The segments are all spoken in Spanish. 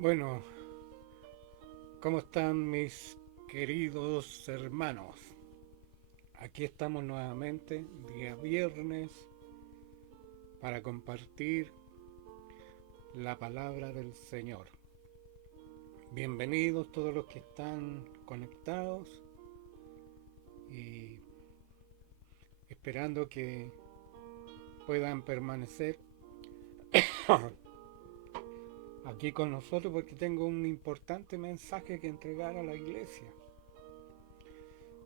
Bueno, ¿cómo están mis queridos hermanos? Aquí estamos nuevamente, día viernes, para compartir la palabra del Señor. Bienvenidos todos los que están conectados y esperando que puedan permanecer aquí con nosotros porque tengo un importante mensaje que entregar a la iglesia.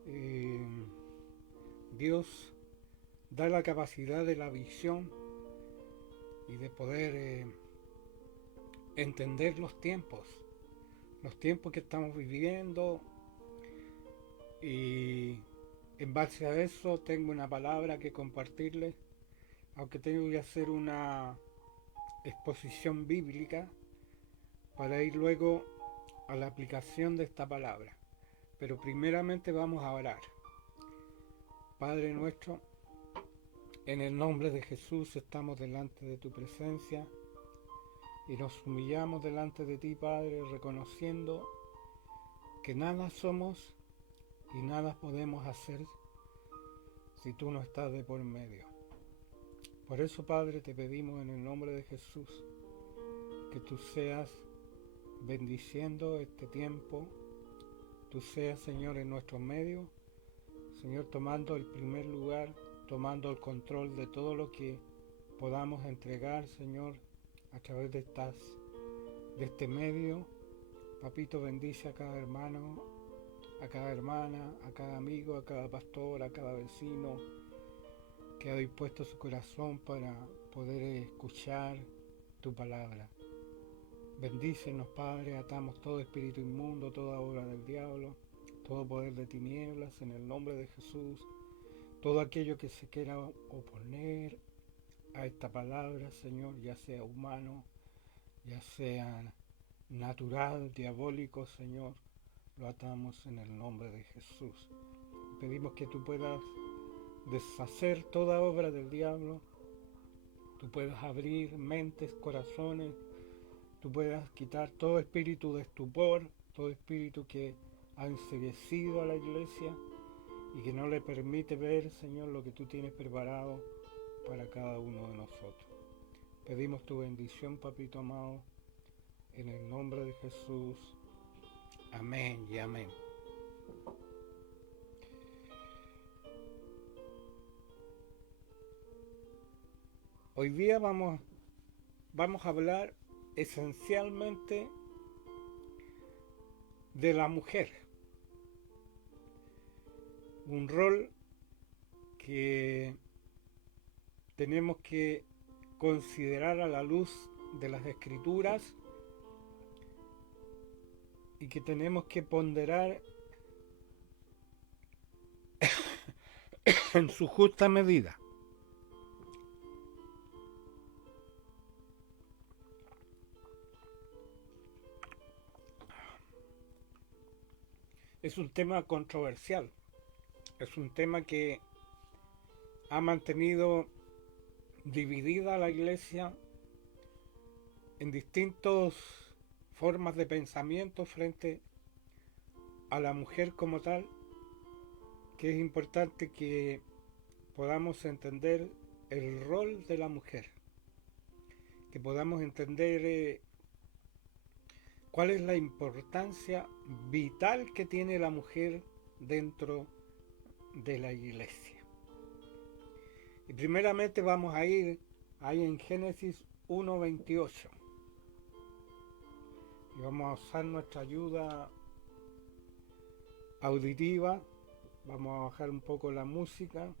Eh, Dios da la capacidad de la visión y de poder entender los tiempos que estamos viviendo, y en base a eso tengo una palabra que compartirles, aunque tengo que hacer una exposición bíblica para ir luego a la aplicación de esta palabra. Pero primeramente vamos a orar. Padre nuestro, en el nombre de Jesús estamos delante de tu presencia y nos humillamos delante de ti, Padre, reconociendo que nada somos y nada podemos hacer si tú no estás de por medio. Por eso, Padre, te pedimos en el nombre de Jesús que tú seas bendiciendo este tiempo, tú seas, Señor, en nuestro medio, Señor, tomando el primer lugar, tomando el control de todo lo que podamos entregar, Señor, a través de este medio. Papito, bendice a cada hermano, a cada hermana, a cada amigo, a cada pastor, a cada vecino que ha dispuesto su corazón para poder escuchar tu palabra. Bendícenos, Padre, atamos todo espíritu inmundo, toda obra del diablo, todo poder de tinieblas, en el nombre de Jesús. Todo aquello que se quiera oponer a esta palabra, Señor, ya sea humano, ya sea natural, diabólico, Señor, lo atamos en el nombre de Jesús. Pedimos que tú puedas deshacer toda obra del diablo, tú puedas abrir mentes, corazones, tú puedas quitar todo espíritu de estupor, todo espíritu que ha enceguecido a la iglesia y que no le permite ver, Señor, lo que tú tienes preparado para cada uno de nosotros. Pedimos tu bendición, Papito amado, en el nombre de Jesús. Amén y amén. Hoy día vamos a hablar esencialmente de la mujer, un rol que tenemos que considerar a la luz de las escrituras y que tenemos que ponderar en su justa medida. Es un tema controversial, es un tema que ha mantenido dividida a la iglesia en distintas formas de pensamiento frente a la mujer como tal, que es importante que podamos entender el rol de la mujer, que podamos entender cuál es la importancia vital que tiene la mujer dentro de la iglesia. Y primeramente vamos a ir ahí en Génesis 1:28 y vamos a usar nuestra ayuda auditiva. Vamos a bajar un poco la música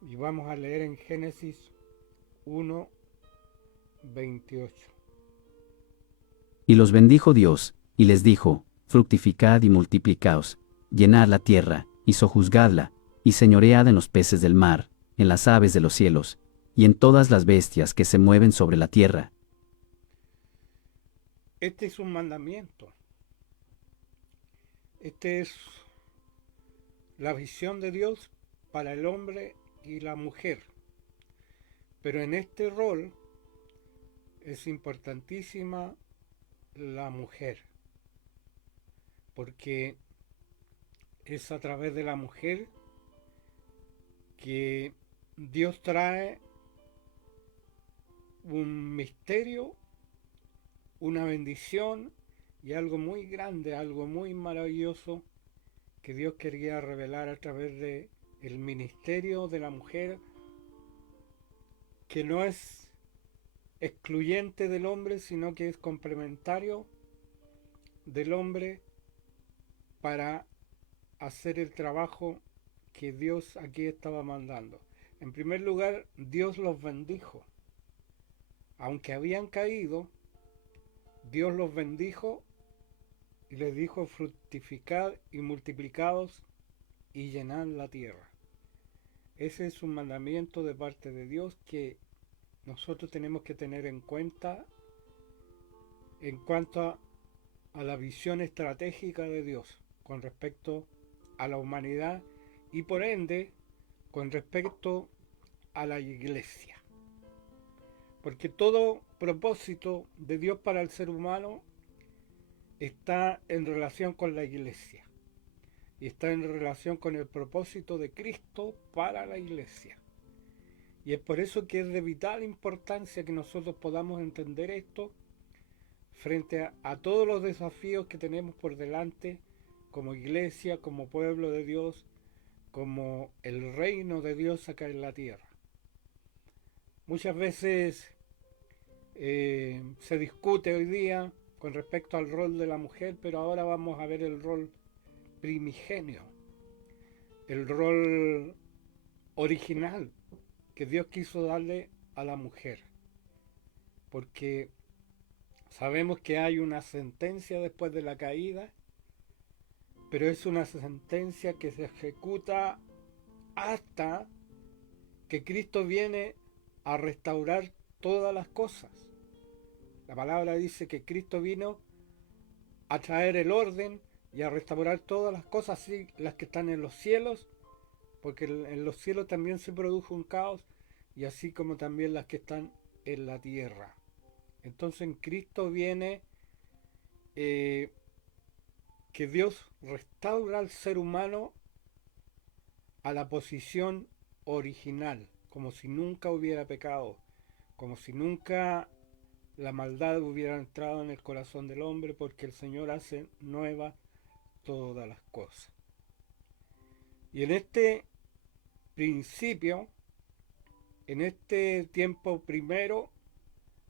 y vamos a leer en Génesis 1:28. Y los bendijo Dios, y les dijo: fructificad y multiplicaos, llenad la tierra, y sojuzgadla, y señoread en los peces del mar, en las aves de los cielos, y en todas las bestias que se mueven sobre la tierra. Este es un mandamiento. Este es la visión de Dios para el hombre y la mujer. Pero en este rol es importantísima la mujer, porque es a través de la mujer que Dios trae un misterio, una bendición y algo muy grande, algo muy maravilloso que Dios quería revelar a través de el ministerio de la mujer, que no es excluyente del hombre, sino que es complementario del hombre para hacer el trabajo que Dios aquí estaba mandando. En primer lugar, Dios los bendijo. Aunque habían caído, Dios los bendijo y les dijo: fructificad y multiplicados y llenad la tierra. Ese es un mandamiento de parte de Dios que nosotros tenemos que tener en cuenta en cuanto a la visión estratégica de Dios con respecto a la humanidad y por ende con respecto a la iglesia. Porque todo propósito de Dios para el ser humano está en relación con la iglesia y está en relación con el propósito de Cristo para la iglesia. Y es por eso que es de vital importancia que nosotros podamos entender esto frente a todos los desafíos que tenemos por delante como iglesia, como pueblo de Dios, como el reino de Dios acá en la tierra. Muchas veces se discute hoy día con respecto al rol de la mujer, pero ahora vamos a ver el rol primigenio, el rol original que Dios quiso darle a la mujer. Porque sabemos que hay una sentencia después de la caída, pero es una sentencia que se ejecuta hasta que Cristo viene a restaurar todas las cosas. La palabra dice que Cristo vino a traer el orden y a restaurar todas las cosas, así las que están en los cielos, porque en los cielos también se produjo un caos, y así como también las que están en la tierra. Entonces en Cristo viene que Dios restaura al ser humano a la posición original, como si nunca hubiera pecado, como si nunca la maldad hubiera entrado en el corazón del hombre, porque el Señor hace nuevas todas las cosas. Y en este principio, en este tiempo primero,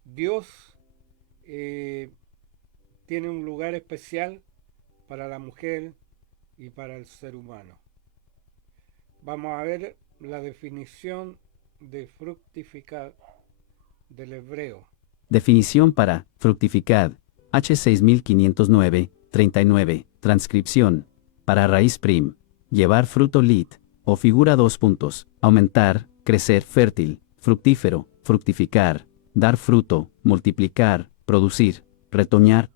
Dios tiene un lugar especial para la mujer y para el ser humano. Vamos a ver la definición de fructificar del hebreo. Definición para fructificad. H6509, 39. Transcripción. Para raíz prim. Llevar fruto lit. O figura 2 puntos. Aumentar, crecer, fértil, fructífero, fructificar, dar fruto, multiplicar, producir, retoñar.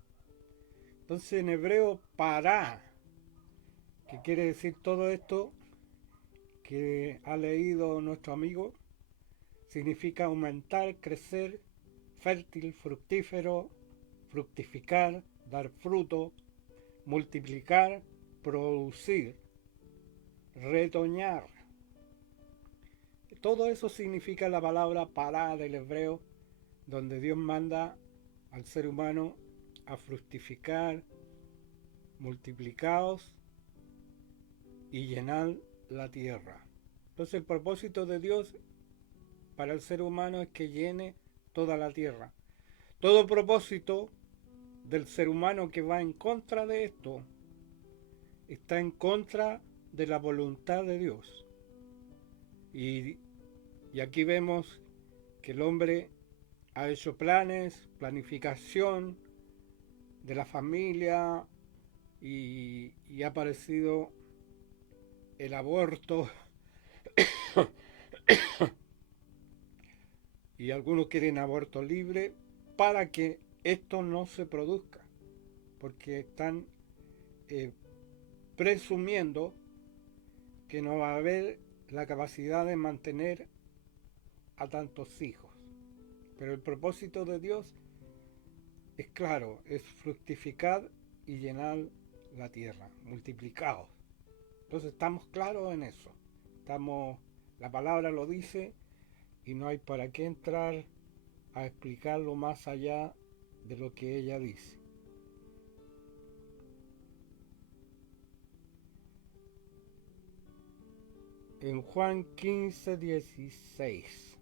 Entonces en hebreo para, que quiere decir todo esto que ha leído nuestro amigo, significa aumentar, crecer, fértil, fructífero, fructificar, dar fruto, multiplicar, producir, retoñar. Todo eso significa la palabra para del hebreo, donde Dios manda al ser humano a fructificar, multiplicaos y llenar la tierra. Entonces el propósito de Dios para el ser humano es que llene toda la tierra. Todo propósito del ser humano que va en contra de esto está en contra de la voluntad de Dios. Y aquí vemos que el hombre ha hecho planes, planificación de la familia y ha aparecido el aborto y algunos quieren aborto libre para que esto no se produzca, porque están presumiendo que no va a haber la capacidad de mantener a tantos hijos. Pero el propósito de Dios es claro, es fructificar y llenar la tierra, multiplicados. Entonces estamos claros en eso. La palabra lo dice y no hay para qué entrar a explicarlo más allá de lo que ella dice. En Juan 15:16.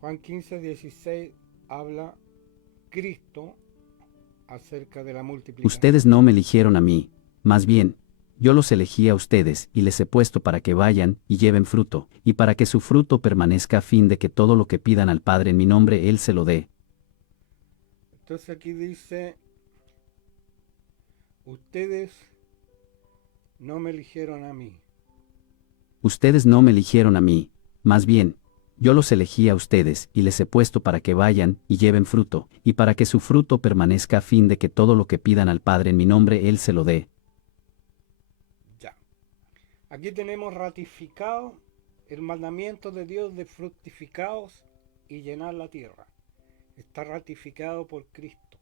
Juan 15:16 habla Cristo acerca de la multiplicación. Ustedes no me eligieron a mí, más bien, yo los elegí a ustedes y les he puesto para que vayan y lleven fruto, y para que su fruto permanezca a fin de que todo lo que pidan al Padre en mi nombre Él se lo dé. Entonces aquí dice, ustedes no me eligieron a mí. Ustedes no me eligieron a mí, más bien, yo los elegí a ustedes y les he puesto para que vayan y lleven fruto, y para que su fruto permanezca a fin de que todo lo que pidan al Padre en mi nombre Él se lo dé. Ya. Aquí tenemos ratificado el mandamiento de Dios de fructificaos y llenar la tierra. Está ratificado por Cristo.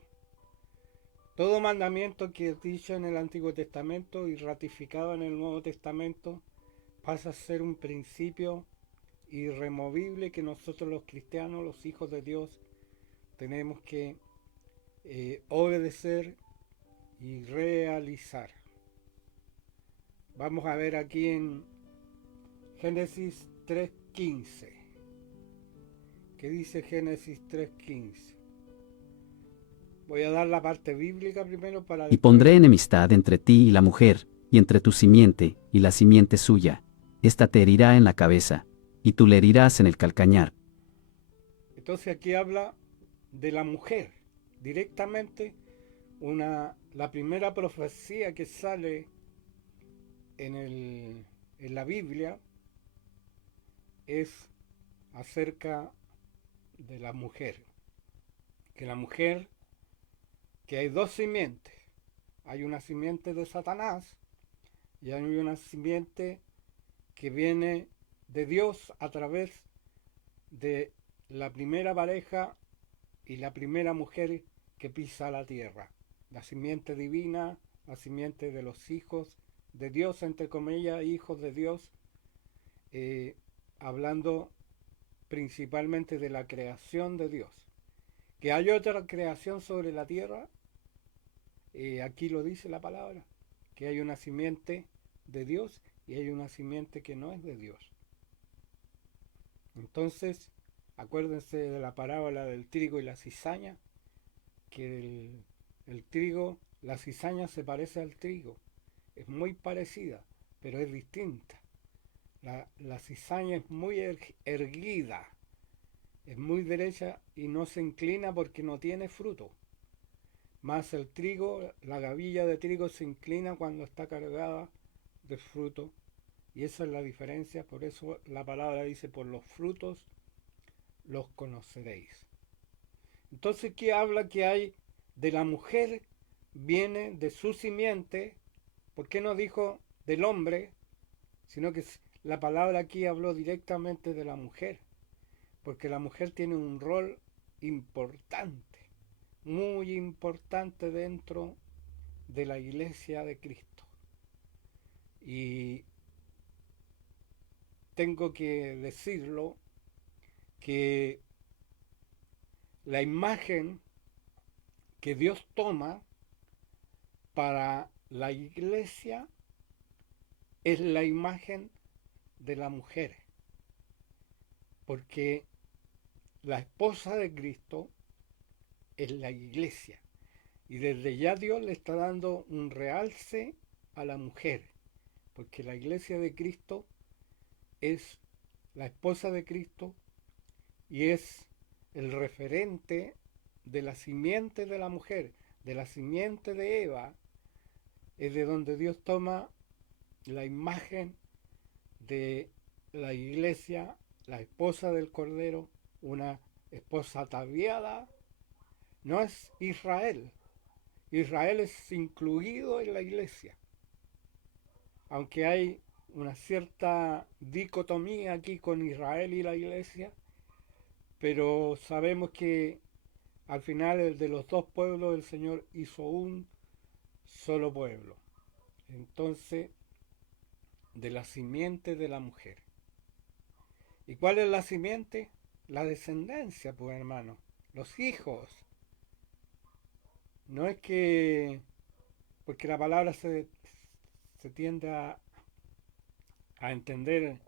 Todo mandamiento que es dicho en el Antiguo Testamento y ratificado en el Nuevo Testamento pasa a ser un principio irremovible que nosotros los cristianos, los hijos de Dios, tenemos que obedecer y realizar. Vamos a ver aquí en Génesis 3:15. ¿Qué dice Génesis 3:15? Voy a dar la parte bíblica primero para... Y pondré enemistad entre ti y la mujer, y entre tu simiente y la simiente suya. Esta te herirá en la cabeza, y tú le herirás en el calcañar. Entonces aquí habla de la mujer. Directamente la primera profecía que sale en la Biblia es acerca de la mujer. Que la mujer, que hay dos simientes. Hay una simiente de Satanás y hay una simiente que viene de Dios a través de la primera pareja y la primera mujer que pisa la tierra. La simiente divina, la simiente de los hijos de Dios, entre comillas, hijos de Dios, hablando principalmente de la creación de Dios. Que hay otra creación sobre la tierra, aquí lo dice la palabra, que hay una simiente de Dios y hay una simiente que no es de Dios. Entonces, acuérdense de la parábola del trigo y la cizaña, que el trigo, la cizaña se parece al trigo, es muy parecida, pero es distinta. La cizaña es muy erguida, es muy derecha y no se inclina porque no tiene fruto. Más el trigo, la gavilla de trigo se inclina cuando está cargada de fruto. Y esa es la diferencia, por eso la palabra dice, por los frutos los conoceréis. Entonces, ¿qué habla que hay de la mujer? Viene de su simiente. ¿Por qué no dijo del hombre? Sino que la palabra aquí habló directamente de la mujer. Porque la mujer tiene un rol importante, muy importante dentro de la iglesia de Cristo. Y tengo que decirlo que la imagen que Dios toma para la iglesia es la imagen de la mujer, porque la esposa de Cristo es la iglesia y desde ya Dios le está dando un realce a la mujer, porque la iglesia de Cristo es la esposa de Cristo y es el referente de la simiente de la mujer, de la simiente de Eva, es de donde Dios toma la imagen de la iglesia, la esposa del Cordero, una esposa ataviada. No es Israel. Israel es incluido en la iglesia. Aunque hay una cierta dicotomía aquí con Israel y la iglesia, pero sabemos que al final de los dos pueblos el Señor hizo un solo pueblo. Entonces, de la simiente de la mujer. ¿Y cuál es la simiente? La descendencia, pues hermano, los hijos. No es que, porque la palabra se tiende a entender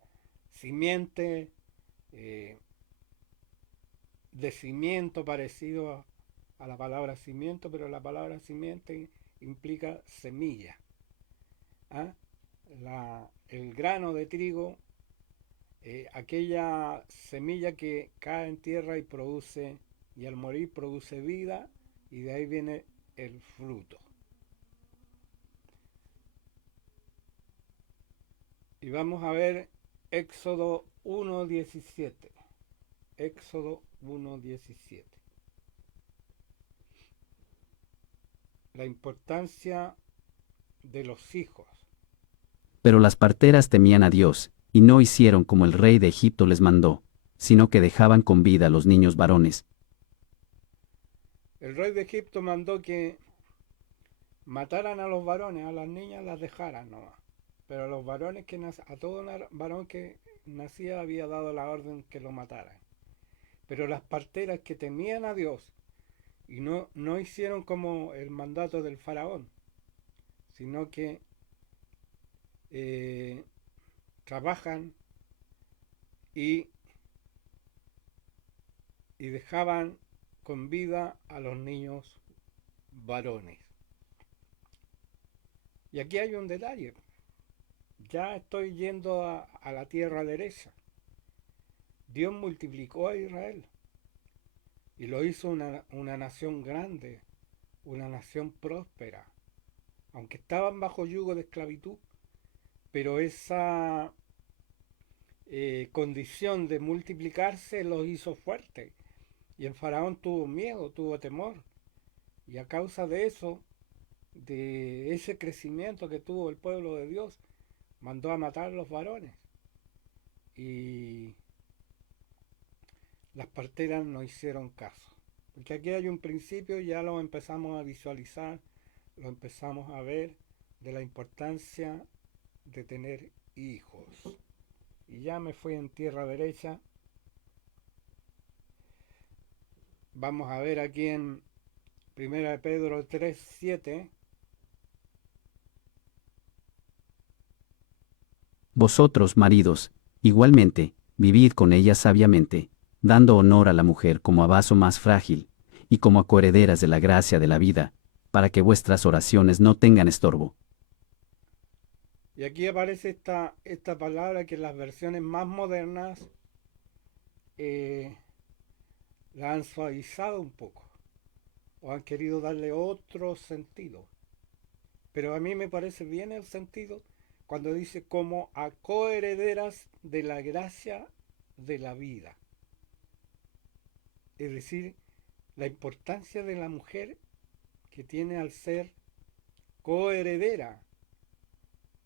simiente, eh, de cimiento parecido a la palabra cimiento, pero la palabra simiente implica semilla. ¿Ah? El grano de trigo, aquella semilla que cae en tierra y produce, y al morir produce vida, y de ahí viene el fruto. Y vamos a ver Éxodo 1:17. Éxodo 1:17. La importancia de los hijos. Pero las parteras temían a Dios, y no hicieron como el rey de Egipto les mandó, sino que dejaban con vida a los niños varones. El rey de Egipto mandó que mataran a los varones, a las niñas las dejaran nomás. Pero a los varones a todo varón que nacía había dado la orden que lo mataran. Pero las parteras que temían a Dios y no hicieron como el mandato del faraón, sino que eh, trabajan y, y dejaban con vida a los niños varones. Y aquí hay un detalle. Ya estoy yendo a la tierra derecha. Dios multiplicó a Israel y lo hizo una nación grande, una nación próspera, aunque estaban bajo yugo de esclavitud, pero esa condición de multiplicarse los hizo fuertes. Y el faraón tuvo miedo, tuvo temor. Y a causa de eso, de ese crecimiento que tuvo el pueblo de Dios, mandó a matar a los varones. Y las parteras no hicieron caso. Porque aquí hay un principio, ya lo empezamos a visualizar, lo empezamos a ver, de la importancia de tener hijos. Y ya me fui en tierra derecha. Vamos a ver aquí en 1 Pedro 3:7. Vosotros, maridos, igualmente, vivid con ella sabiamente, dando honor a la mujer como a vaso más frágil, y como a coherederas de la gracia de la vida, para que vuestras oraciones no tengan estorbo. Y aquí aparece esta palabra que en las versiones más modernas eh, la han suavizado un poco o han querido darle otro sentido. Pero a mí me parece bien el sentido cuando dice como a coherederas de la gracia de la vida. Es decir, la importancia de la mujer que tiene al ser coheredera.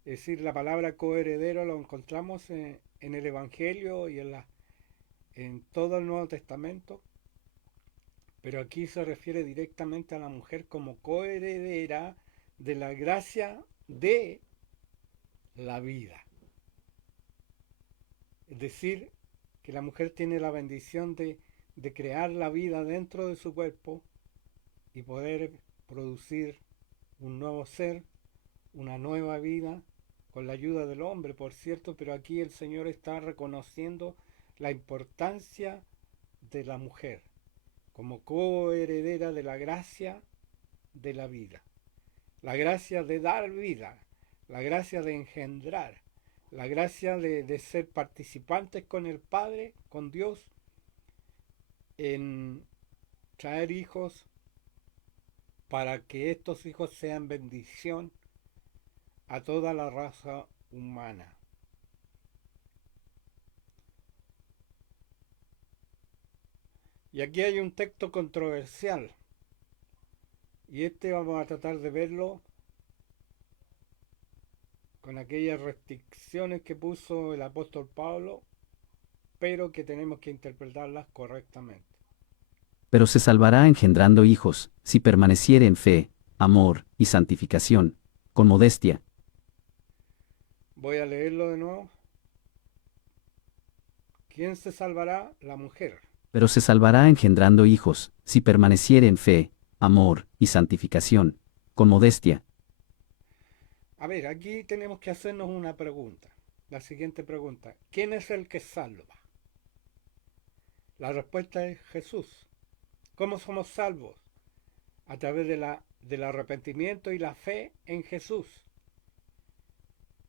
Es decir, la palabra coheredero lo encontramos en el Evangelio y en todo el Nuevo Testamento, pero aquí se refiere directamente a la mujer como coheredera de la gracia de la vida. Es decir, que la mujer tiene la bendición de crear la vida dentro de su cuerpo y poder producir un nuevo ser, una nueva vida, con la ayuda del hombre, por cierto, pero aquí el Señor está reconociendo la importancia de la mujer como coheredera de la gracia de la vida, la gracia de dar vida, la gracia de engendrar, la gracia de ser participantes con el Padre, con Dios, en traer hijos para que estos hijos sean bendición a toda la raza humana. Y aquí hay un texto controversial, y este vamos a tratar de verlo con aquellas restricciones que puso el apóstol Pablo, pero que tenemos que interpretarlas correctamente. Pero se salvará engendrando hijos, si permaneciere en fe, amor y santificación, con modestia. Voy a leerlo de nuevo. ¿Quién se salvará? La mujer. Pero se salvará engendrando hijos, si permaneciere en fe, amor y santificación, con modestia. A ver, aquí tenemos que hacernos una pregunta. La siguiente pregunta. ¿Quién es el que salva? La respuesta es Jesús. ¿Cómo somos salvos? A través del arrepentimiento y la fe en Jesús.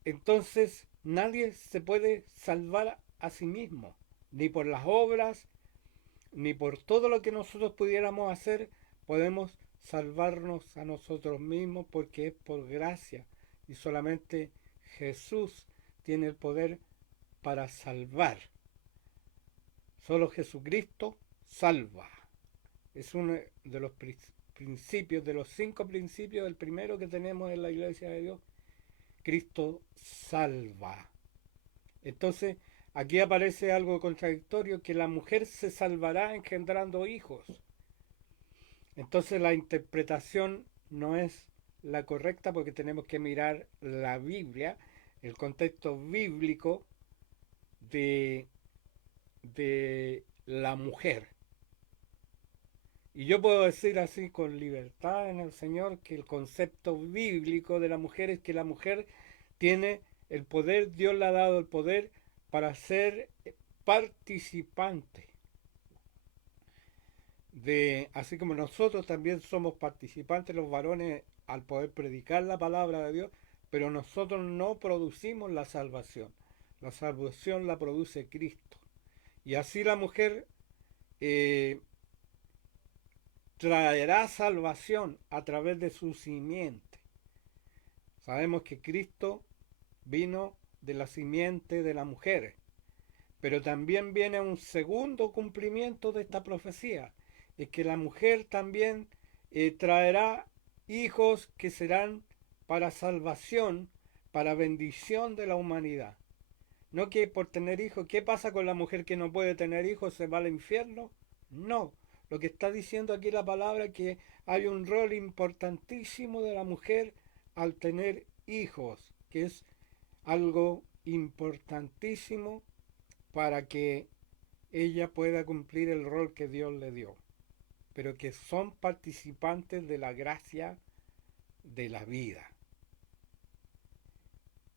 Entonces nadie se puede salvar a sí mismo, ni por las obras, ni por todo lo que nosotros pudiéramos hacer, podemos salvarnos a nosotros mismos porque es por gracia y solamente Jesús tiene el poder para salvar. Solo Jesucristo salva. Es uno de los principios, de los 5 principios, el primero que tenemos en la Iglesia de Dios. Cristo salva. Entonces, aquí aparece algo contradictorio, que la mujer se salvará engendrando hijos. Entonces la interpretación no es la correcta porque tenemos que mirar la Biblia, el contexto bíblico de, de la mujer. Y yo puedo decir así con libertad en el Señor que el concepto bíblico de la mujer es que la mujer tiene el poder, Dios le ha dado el poder para ser participante de, así como nosotros también somos participantes los varones al poder predicar la palabra de Dios, pero nosotros no producimos la salvación la produce Cristo. Y así la mujer eh, traerá salvación a través de su simiente. Sabemos que Cristo vino de la simiente de la mujer, pero también viene un segundo cumplimiento de esta profecía, es que la mujer también traerá hijos que serán para salvación, para bendición de la humanidad. No que por tener hijos, ¿qué pasa con la mujer que no puede tener hijos? ¿Se va al infierno? No. Lo que está diciendo aquí la palabra es que hay un rol importantísimo de la mujer al tener hijos, que es algo importantísimo para que ella pueda cumplir el rol que Dios le dio, pero que son participantes de la gracia de la vida.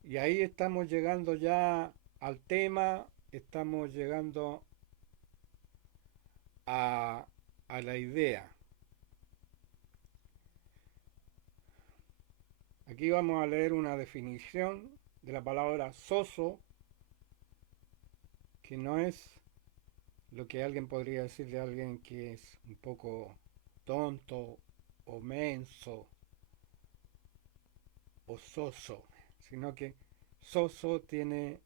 Y ahí estamos llegando ya al tema, estamos llegando a la idea. Aquí vamos a leer una definición de la palabra soso, que no es lo que alguien podría decir de alguien que es un poco tonto o menso o soso, sino que soso tiene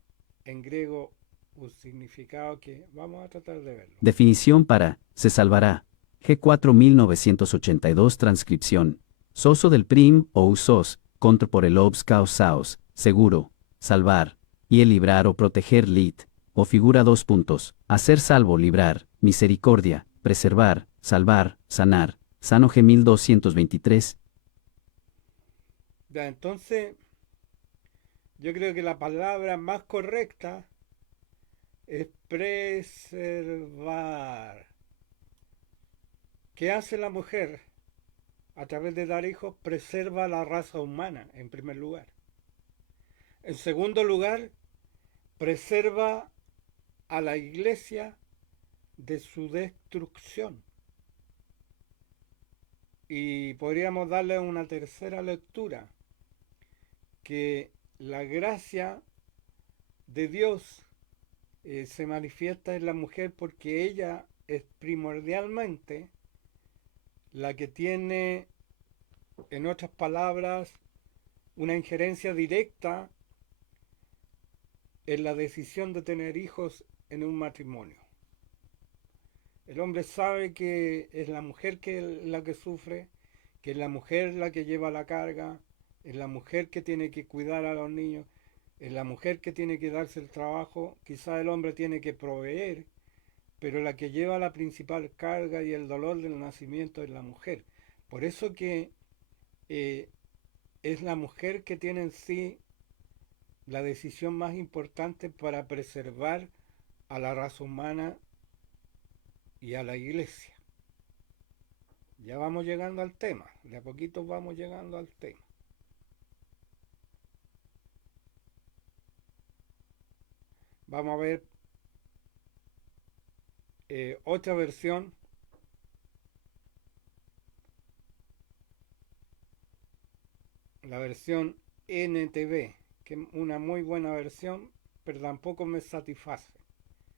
en griego un significado que vamos a tratar de verlo. Definición para, se salvará. G4 1982 transcripción. Soso del prim o usos, contra por el obs causaos, seguro, salvar, y el librar o proteger lit, o figura 2 puntos, hacer salvo librar, misericordia, preservar, salvar, sanar, sano G 1223. Ya, entonces, yo creo que la palabra más correcta es preservar. ¿Qué hace la mujer? A través de dar hijos, preserva la raza humana, en primer lugar. En segundo lugar, preserva a la iglesia de su destrucción. Y podríamos darle una tercera lectura, que la gracia de Dios se manifiesta en la mujer porque ella es primordialmente la que tiene, en otras palabras, una injerencia directa en la decisión de tener hijos en un matrimonio. El hombre sabe que es la mujer la que sufre, que es la mujer la que lleva la carga, es la mujer que tiene que cuidar a los niños, es la mujer que tiene que darse el trabajo, quizá el hombre tiene que proveer, pero la que lleva la principal carga y el dolor del nacimiento es la mujer. Por eso que eh, es la mujer que tiene en sí la decisión más importante para preservar a la raza humana y a la iglesia. Ya vamos llegando al tema, de a poquito vamos llegando al tema. Vamos a ver otra versión, la versión NTV, que es una muy buena versión, pero tampoco me satisface.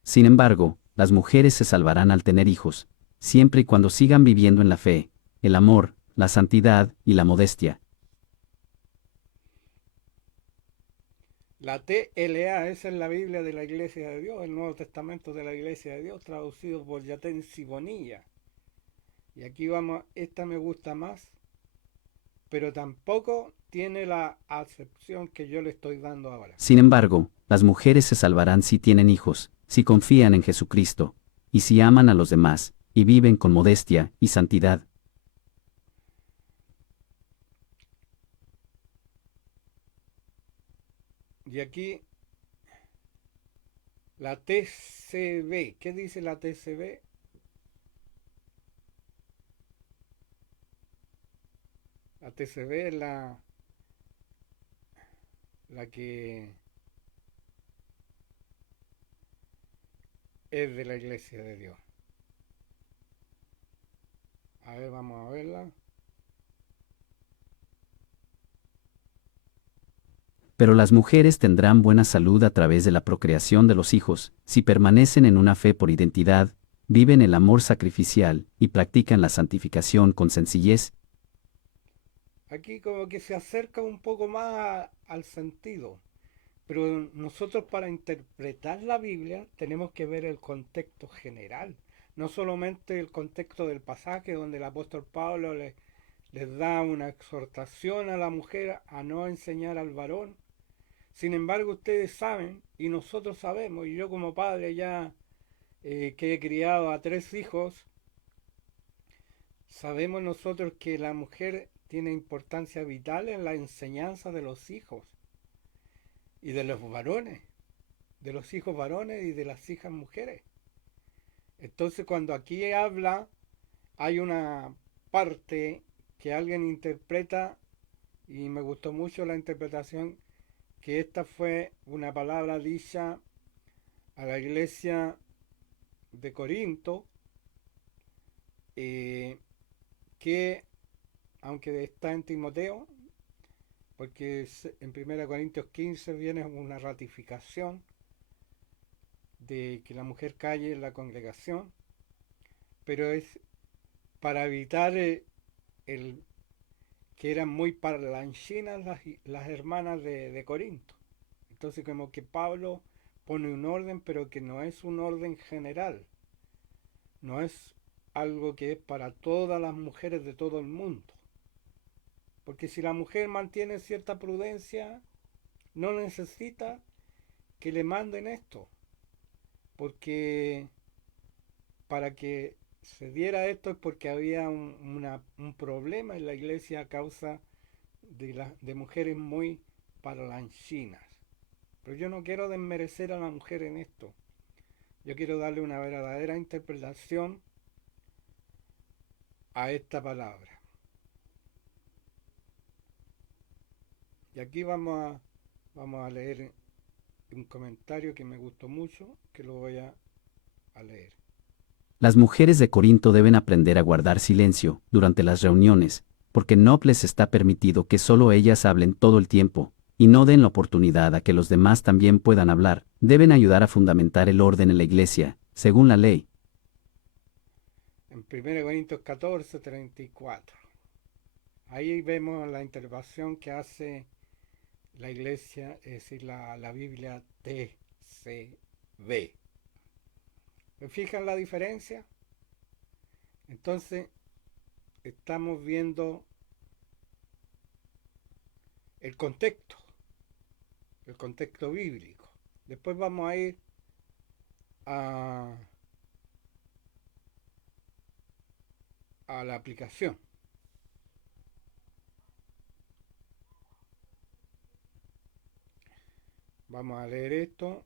Sin embargo, las mujeres se salvarán al tener hijos, siempre y cuando sigan viviendo en la fe, el amor, la santidad y la modestia. La TLA, esa es la Biblia de la Iglesia de Dios, el Nuevo Testamento de la Iglesia de Dios, traducido por Yaten Sibonilla. Y aquí vamos, esta me gusta más, pero tampoco tiene la acepción que yo le estoy dando ahora. Sin embargo, las mujeres se salvarán si tienen hijos, si confían en Jesucristo, y si aman a los demás, y viven con modestia y santidad. Y aquí la TCB, ¿qué dice la TCB? La TCB es la que es de la Iglesia de Dios. A ver, vamos a verla. Pero las mujeres tendrán buena salud a través de la procreación de los hijos, si permanecen en una fe por identidad, viven el amor sacrificial y practican la santificación con sencillez. Aquí como que se acerca un poco más al sentido, pero nosotros para interpretar la Biblia tenemos que ver el contexto general, no solamente el contexto del pasaje donde el apóstol Pablo les da una exhortación a la mujer a no enseñar al varón. Sin embargo, ustedes saben, y nosotros sabemos, y yo como padre ya que he criado a 3 hijos, sabemos nosotros que la mujer tiene importancia vital en la enseñanza de los hijos y de los varones, de los hijos varones y de las hijas mujeres. Entonces cuando aquí habla, hay una parte que alguien interpreta, y me gustó mucho la interpretación, que esta fue una palabra dicha a la iglesia de Corinto, eh, que aunque está en Timoteo, porque en 1 Corintios 15 viene una ratificación de que la mujer calle en la congregación, pero es para evitar el que eran muy parlanchinas las hermanas de Corinto. Entonces como que Pablo pone un orden, pero que no es un orden general, no es algo que es para todas las mujeres de todo el mundo. Porque si la mujer mantiene cierta prudencia, no necesita que le manden esto. Porque para que se diera esto es porque había un problema en la iglesia a causa de mujeres muy parlanchinas. Pero yo no quiero desmerecer a la mujer en esto. Yo quiero darle una verdadera interpretación a esta palabra. Y aquí vamos a leer un comentario que me gustó mucho, que lo voy a leer. Las mujeres de Corinto deben aprender a guardar silencio durante las reuniones, porque no les está permitido que solo ellas hablen todo el tiempo, y no den la oportunidad a que los demás también puedan hablar. Deben ayudar a fundamentar el orden en la iglesia, según la ley. En 1 Corintios 14:34. Ahí vemos la interpretación que hace la iglesia, es decir, la Biblia TCB. ¿Me fijan la diferencia? Entonces, estamos viendo el contexto, el contexto bíblico. Después vamos a ir a, a la aplicación. Vamos a leer esto.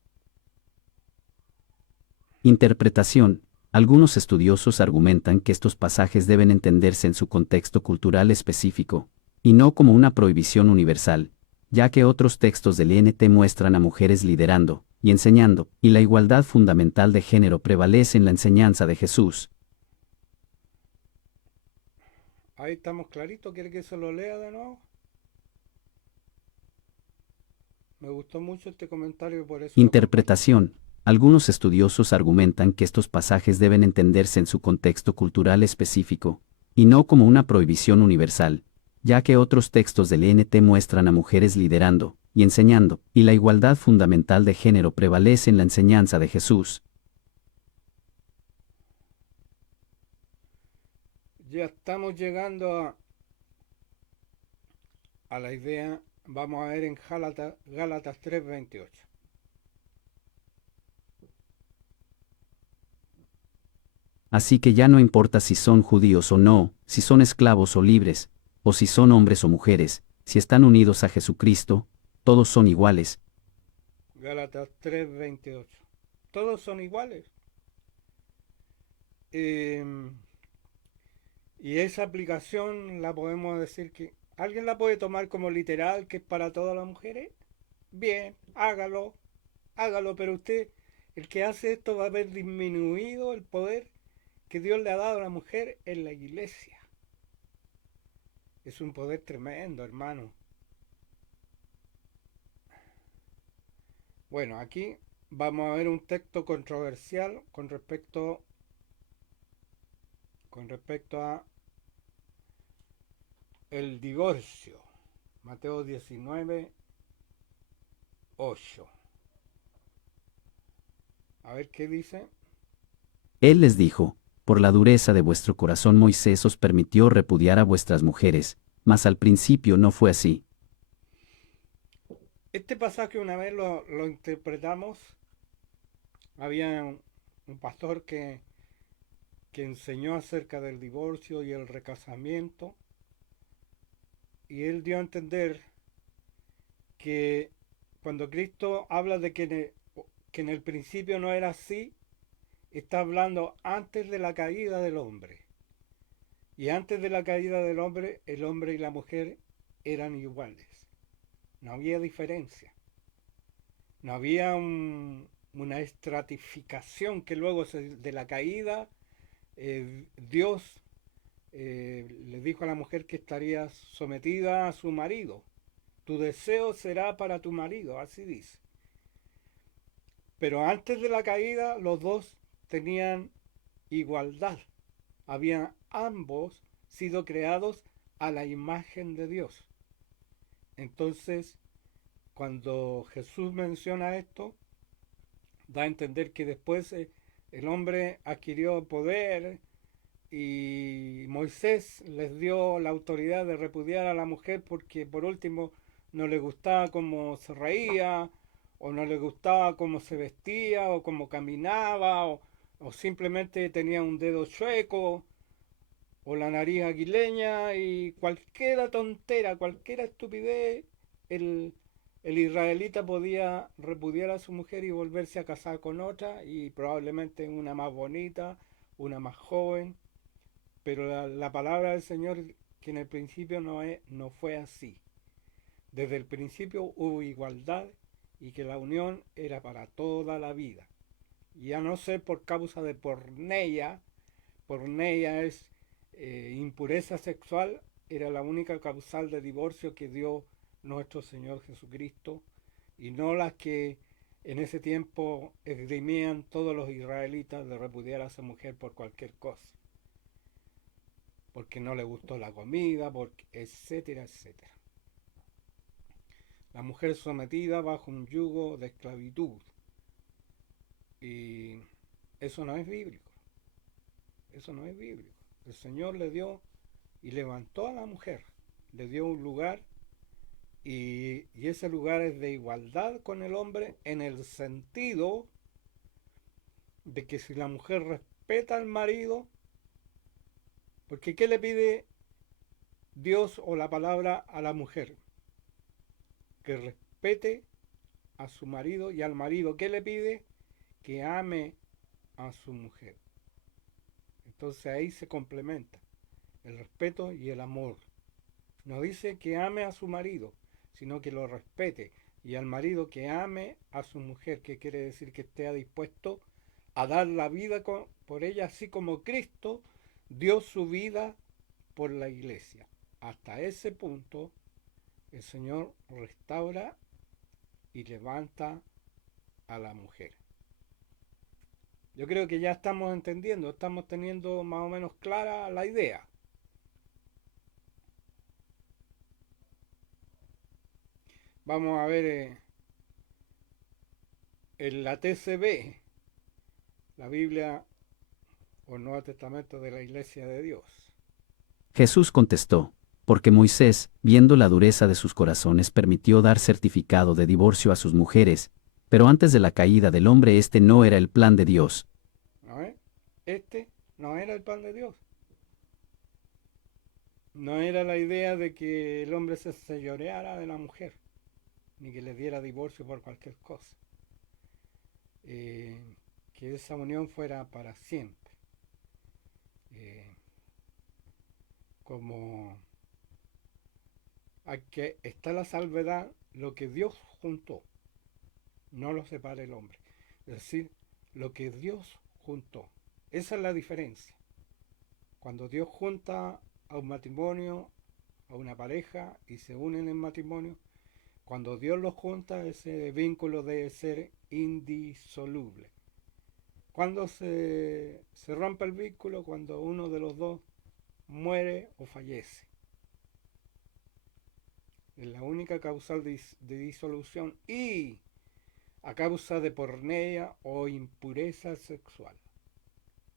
Interpretación. Algunos estudiosos argumentan que estos pasajes deben entenderse en su contexto cultural específico, y no como una prohibición universal, ya que otros textos del INT muestran a mujeres liderando y enseñando, y la igualdad fundamental de género prevalece en la enseñanza de Jesús. Ahí estamos claritos. ¿Quiere que se lo lea de nuevo? Me gustó mucho este comentario y por eso lo comparto. Interpretación. Algunos estudiosos argumentan que estos pasajes deben entenderse en su contexto cultural específico, y no como una prohibición universal, ya que otros textos del INT muestran a mujeres liderando y enseñando, y la igualdad fundamental de género prevalece en la enseñanza de Jesús. Ya estamos llegando a la idea. Vamos a ver en Gálatas 3:28. Así que ya no importa si son judíos o no, si son esclavos o libres, o si son hombres o mujeres, si están unidos a Jesucristo, todos son iguales. Gálatas 3:28. Todos son iguales. Eh, y esa aplicación la podemos decir que alguien la puede tomar como literal, que es para todas las mujeres. Bien, hágalo, hágalo, pero usted, el que hace esto va a haber disminuido el poder que Dios le ha dado a la mujer en la iglesia. Es un poder tremendo, hermano. Bueno, aquí vamos a ver un texto controversial con respecto a el divorcio. Mateo 19, 8. A ver qué dice. Él les dijo, por la dureza de vuestro corazón Moisés os permitió repudiar a vuestras mujeres, mas al principio no fue así. Este pasaje una vez lo interpretamos. Había un pastor que enseñó acerca del divorcio y el recasamiento. Y él dio a entender que cuando Cristo habla de que en el principio no era así, está hablando antes de la caída del hombre. Y antes de la caída del hombre, el hombre y la mujer eran iguales. No había diferencia. No había una estratificación que luego de la caída Dios le dijo a la mujer que estaría sometida a su marido. Tu deseo será para tu marido, así dice. Pero antes de la caída los dos tenían igualdad. Habían ambos sido creados a la imagen de Dios. Entonces, cuando Jesús menciona esto, da a entender que después el hombre adquirió poder y Moisés les dio la autoridad de repudiar a la mujer porque por último no le gustaba cómo se reía o no le gustaba cómo se vestía o cómo caminaba o simplemente tenía un dedo chueco o la nariz aguileña y cualquiera tontera, cualquiera estupidez, el, el israelita podía repudiar a su mujer y volverse a casar con otra y probablemente una más bonita, una más joven, pero la palabra del Señor que en el principio no fue así. Desde el principio hubo igualdad y que la unión era para toda la vida. Y a no ser por causa de porneia es impureza sexual, era la única causal de divorcio que dio nuestro Señor Jesucristo y no las que en ese tiempo esgrimían todos los israelitas de repudiar a esa mujer por cualquier cosa, porque no le gustó la comida, porque etcétera, etcétera. La mujer sometida bajo un yugo de esclavitud. Y eso no es bíblico. Eso no es bíblico. El Señor le dio y levantó a la mujer. Le dio un lugar Y ese lugar es de igualdad con el hombre en el sentido de que si la mujer respeta al marido, porque ¿qué le pide Dios o la palabra a la mujer? Que respete a su marido, y al marido ¿qué le pide? Que ame a su mujer. Entonces ahí se complementa el respeto y el amor. No dice que ame a su marido, sino que lo respete. Y al marido que ame a su mujer, que quiere decir que esté dispuesto a dar la vida por ella, así como Cristo dio su vida por la iglesia. Hasta ese punto el Señor restaura y levanta a la mujer. Yo creo que ya estamos entendiendo, estamos teniendo más o menos clara la idea. Vamos a ver en la TCB, la Biblia o Nuevo Testamento de la Iglesia de Dios. Jesús contestó, porque Moisés, viendo la dureza de sus corazones, permitió dar certificado de divorcio a sus mujeres, pero antes de la caída del hombre este no era el plan de Dios. ¿No es? Este no era el plan de Dios. No era la idea de que el hombre se señoreara de la mujer, ni que le diera divorcio por cualquier cosa. Que esa unión fuera para siempre. Como que está la salvedad, lo que Dios juntó, no lo separa el hombre. Es decir, lo que Dios juntó. Esa es la diferencia. Cuando Dios junta a un matrimonio, a una pareja, y se unen en matrimonio, cuando Dios los junta, ese vínculo debe ser indisoluble. Cuando se rompe el vínculo, cuando uno de los dos muere o fallece. Es la única causal de disolución y a causa de porneia o impureza sexual.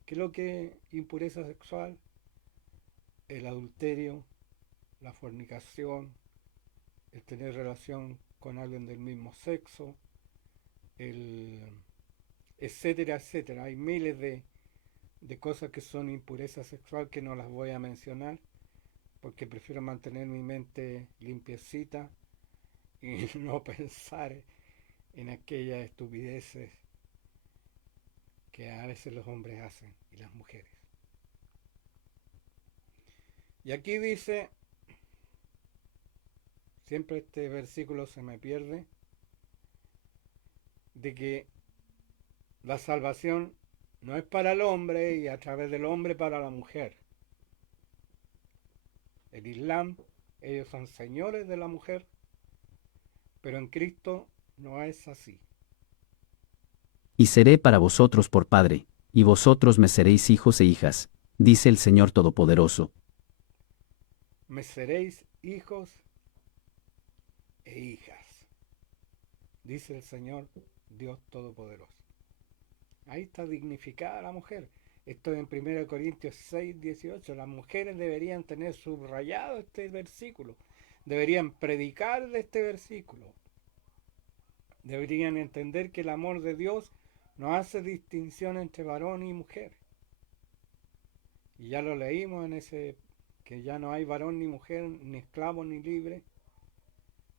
¿Qué es lo que es impureza sexual? El adulterio, la fornicación, el tener relación con alguien del mismo sexo, el etcétera, etcétera. Hay miles de cosas que son impureza sexual que no las voy a mencionar porque prefiero mantener mi mente limpiecita y no pensar en aquellas estupideces que a veces los hombres hacen y las mujeres. Y aquí dice, siempre este versículo se me pierde, de que la salvación no es para el hombre y a través del hombre para la mujer. El Islam, ellos son señores de la mujer, pero en Cristo no es así. Y seré para vosotros por padre, y vosotros me seréis hijos e hijas, dice el Señor Todopoderoso. Me seréis hijos e hijas, dice el Señor Dios Todopoderoso. Ahí está dignificada la mujer. Esto en 1 Corintios 6, 18. Las mujeres deberían tener subrayado este versículo. Deberían predicar de este versículo. Deberían entender que el amor de Dios no hace distinción entre varón y mujer. Y ya lo leímos en ese, que ya no hay varón ni mujer, ni esclavo ni libre,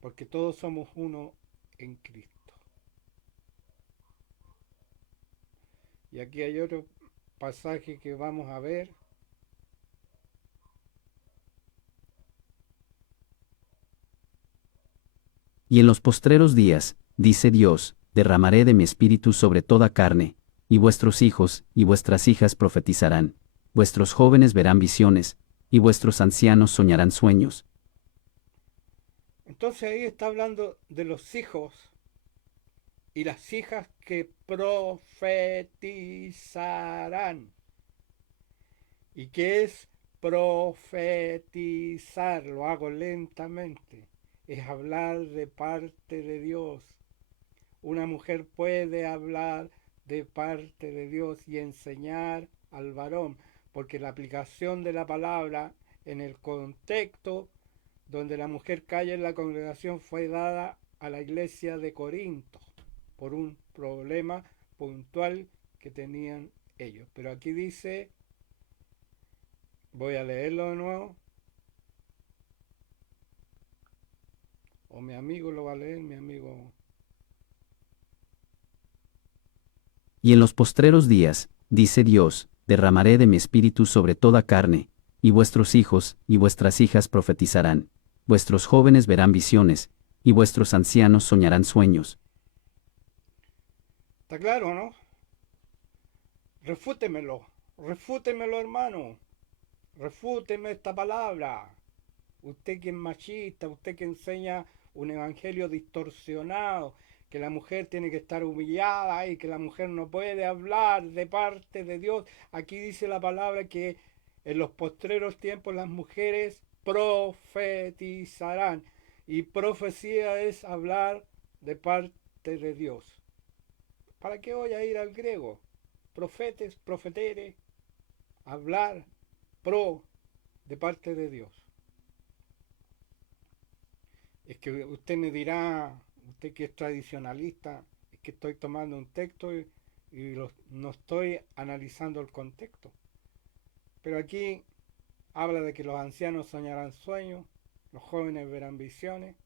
porque todos somos uno en Cristo. Y aquí hay otro pasaje que vamos a ver. Y en los postreros días, dice Dios, derramaré de mi espíritu sobre toda carne, y vuestros hijos y vuestras hijas profetizarán, vuestros jóvenes verán visiones, y vuestros ancianos soñarán sueños. Entonces ahí está hablando de los hijos y las hijas que profetizarán. ¿Y qué es profetizar? Lo hago lentamente. Es hablar de parte de Dios. Una mujer puede hablar de parte de Dios y enseñar al varón, porque la aplicación de la palabra en el contexto donde la mujer calla en la congregación fue dada a la iglesia de Corinto por un problema puntual que tenían ellos. Pero aquí dice, voy a leerlo de nuevo, o mi amigo lo va a leer, mi amigo. Y en los postreros días, dice Dios, derramaré de mi espíritu sobre toda carne, y vuestros hijos y vuestras hijas profetizarán, vuestros jóvenes verán visiones, y vuestros ancianos soñarán sueños. ¿Está claro, no? Refútemelo, refútemelo, hermano. Refúteme esta palabra. Usted que es machista, usted que enseña un evangelio distorsionado, que la mujer tiene que estar humillada y que la mujer no puede hablar de parte de Dios. Aquí dice la palabra que en los postreros tiempos las mujeres profetizarán. Y profecía es hablar de parte de Dios. ¿Para qué voy a ir al griego? Profetes, profetere, hablar pro de parte de Dios. Es que usted me dirá, usted que es tradicionalista, es que estoy tomando un texto y no estoy analizando el contexto. Pero aquí habla de que los ancianos soñarán sueños, los jóvenes verán visiones,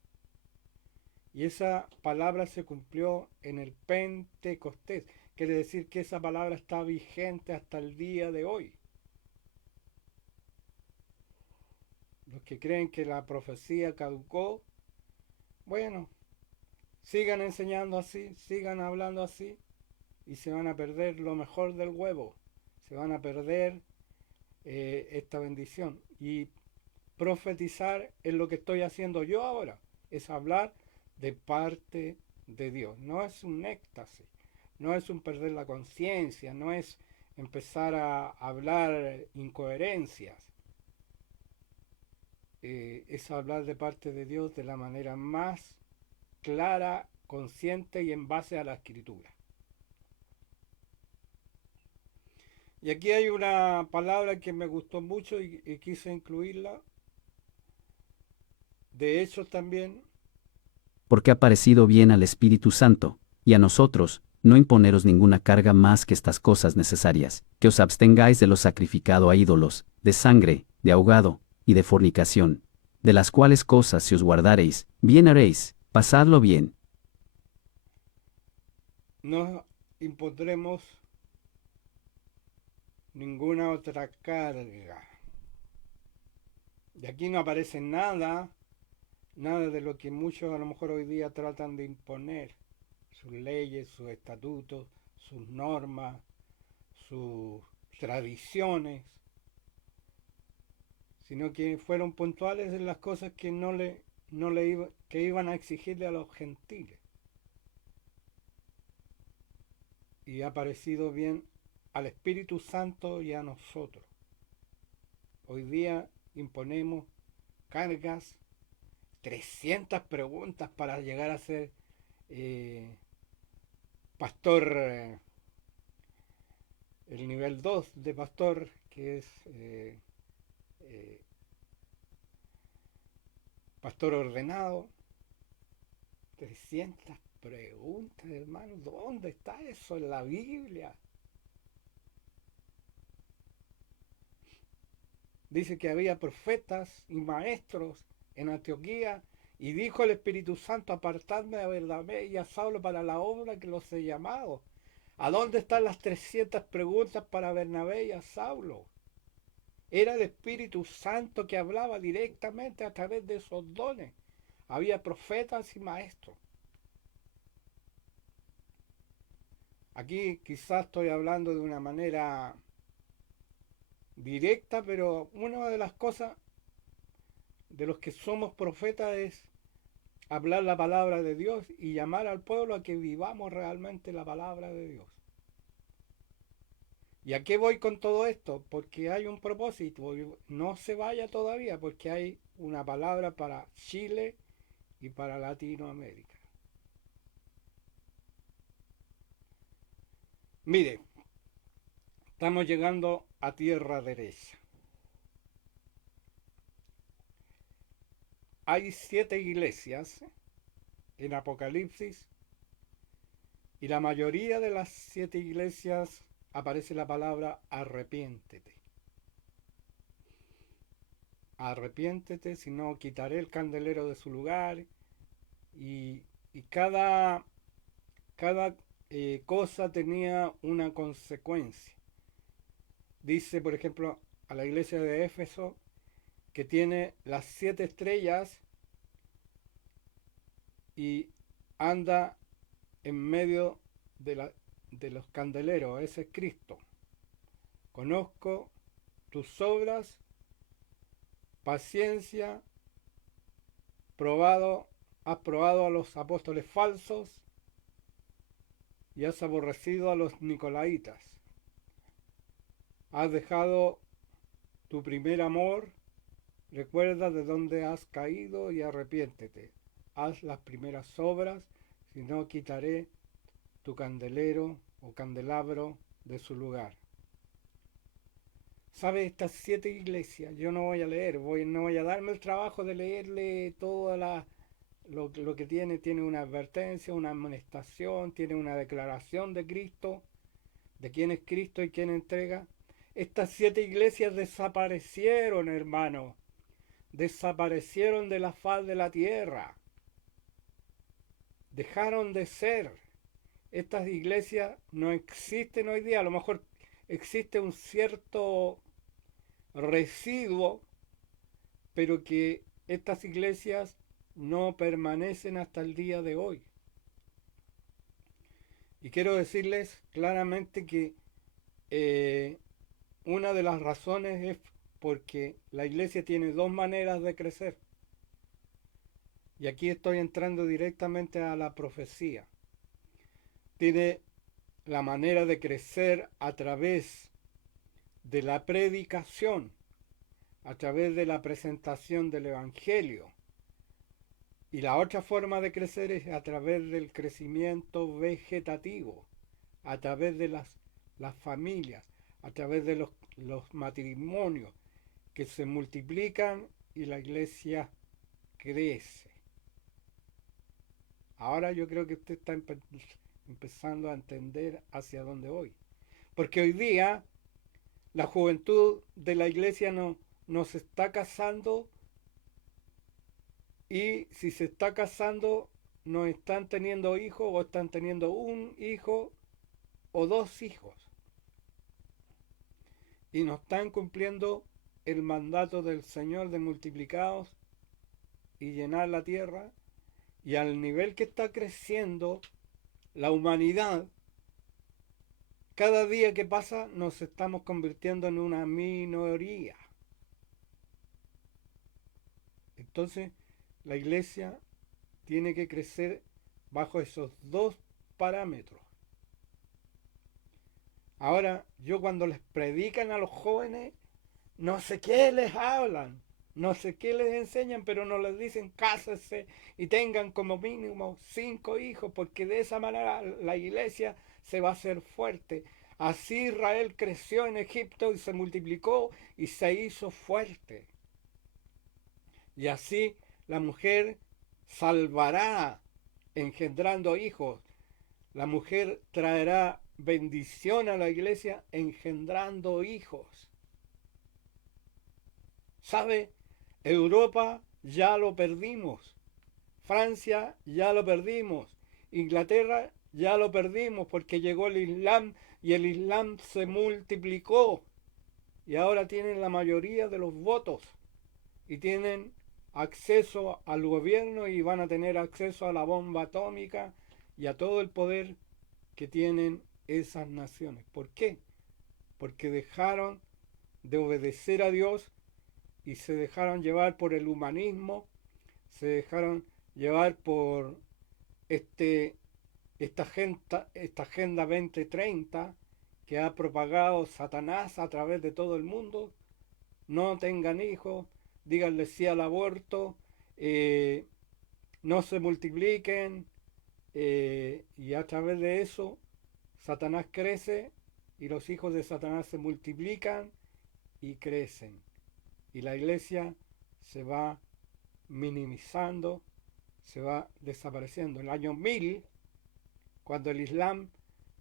y esa palabra se cumplió en el Pentecostés. Quiere decir que esa palabra está vigente hasta el día de hoy. Los que creen que la profecía caducó, bueno, sigan enseñando así, sigan hablando así, y se van a perder lo mejor del huevo, se van a perder esta bendición. Y profetizar es lo que estoy haciendo yo ahora, es hablar de parte de Dios. No es un éxtasis, no es un perder la conciencia, no es empezar a hablar incoherencias. Es hablar de parte de Dios de la manera más clara, consciente y en base a la escritura. Y aquí hay una palabra que me gustó mucho y quise incluirla. De Hechos también. Porque ha parecido bien al Espíritu Santo, y a nosotros, no imponeros ninguna carga más que estas cosas necesarias, que os abstengáis de lo sacrificado a ídolos, de sangre, de ahogado, y de fornicación, de las cuales cosas si os guardareis, bien haréis, pasadlo bien. No impondremos ninguna otra carga. Y aquí no aparece nada de lo que muchos a lo mejor hoy día tratan de imponer. Sus leyes, sus estatutos, sus normas, sus tradiciones, sino que fueron puntuales en las cosas que que iban a exigirle a los gentiles. Y ha parecido bien al Espíritu Santo y a nosotros. Hoy día imponemos cargas, 300 preguntas para llegar a ser pastor, el nivel 2 de pastor, que es eh, pastor ordenado. 300 preguntas, hermano. ¿Dónde está eso en la Biblia? Dice que había profetas y maestros en Antioquía y dijo el Espíritu Santo, apartadme a Bernabé y a Saulo para la obra que los he llamado. ¿A dónde están las 300 preguntas para Bernabé y a Saulo? Era el Espíritu Santo que hablaba directamente a través de esos dones. Había profetas y maestros. Aquí quizás estoy hablando de una manera directa, pero una de las cosas de los que somos profetas es hablar la palabra de Dios y llamar al pueblo a que vivamos realmente la palabra de Dios. ¿Y a qué voy con todo esto? Porque hay un propósito, no se vaya todavía, porque hay una palabra para Chile y para Latinoamérica. Mire, estamos llegando a tierra derecha. hay 7 iglesias en Apocalipsis y la mayoría de las 7 iglesias aparece la palabra arrepiéntete. Arrepiéntete, si no quitaré el candelero de su lugar. Y cada cosa tenía una consecuencia. Dice, por ejemplo, a la iglesia de Éfeso que tiene las 7 estrellas y anda en medio de los candeleros. Ese es Cristo. Conozco tus obras, paciencia, has probado a los apóstoles falsos y has aborrecido a los nicolaitas. Has dejado tu primer amor, recuerda de dónde has caído y arrepiéntete. Haz las primeras obras, si no quitaré tu candelero o candelabro de su lugar. ¿Sabe? Estas 7 iglesias, yo no voy a leer, no voy a darme el trabajo de leerle toda lo que tiene una advertencia, una amonestación, tiene una declaración de Cristo, de quién es Cristo y quién entrega. Estas 7 iglesias desaparecieron, hermano, desaparecieron de la faz de la tierra, dejaron de ser. Estas iglesias no existen hoy día, a lo mejor existe un cierto residuo, pero que estas iglesias no permanecen hasta el día de hoy. Y quiero decirles claramente que una de las razones es porque la iglesia tiene 2 maneras de crecer. Y aquí estoy entrando directamente a la profecía. Tiene la manera de crecer a través de la predicación, a través de la presentación del Evangelio. Y la otra forma de crecer es a través del crecimiento vegetativo, a través de las familias, a través de los matrimonios que se multiplican y la iglesia crece. Ahora yo creo que usted está empezando a entender hacia dónde voy. Porque hoy día la juventud de la iglesia no se está casando, y si se está casando no están teniendo hijos o están teniendo un hijo o 2 hijos. Y no están cumpliendo el mandato del Señor de multiplicados y llenar la tierra. Y al nivel que está creciendo la humanidad, cada día que pasa nos estamos convirtiendo en una minoría. Entonces, la iglesia tiene que crecer bajo esos 2 parámetros. Ahora, yo cuando les predican a los jóvenes, no sé qué les hablan, no sé qué les enseñan, pero no les dicen cásense y tengan como mínimo 5 hijos, porque de esa manera la iglesia se va a hacer fuerte. Así Israel creció en Egipto y se multiplicó y se hizo fuerte. Y así la mujer salvará engendrando hijos. La mujer traerá bendición a la iglesia engendrando hijos. ¿Sabe? Europa ya lo perdimos. Francia ya lo perdimos. Inglaterra ya lo perdimos porque llegó el Islam y el Islam se multiplicó. Y ahora tienen la mayoría de los votos. Y tienen acceso al gobierno y van a tener acceso a la bomba atómica y a todo el poder que tienen esas naciones. ¿Por qué? Porque dejaron de obedecer a Dios y se dejaron llevar por el humanismo, se dejaron llevar por esta agenda 2030 que ha propagado Satanás a través de todo el mundo. No tengan hijos, díganle sí al aborto, no se multipliquen, y a través de eso Satanás crece y los hijos de Satanás se multiplican y crecen. Y la iglesia se va minimizando, se va desapareciendo. En el año 1000, cuando el Islam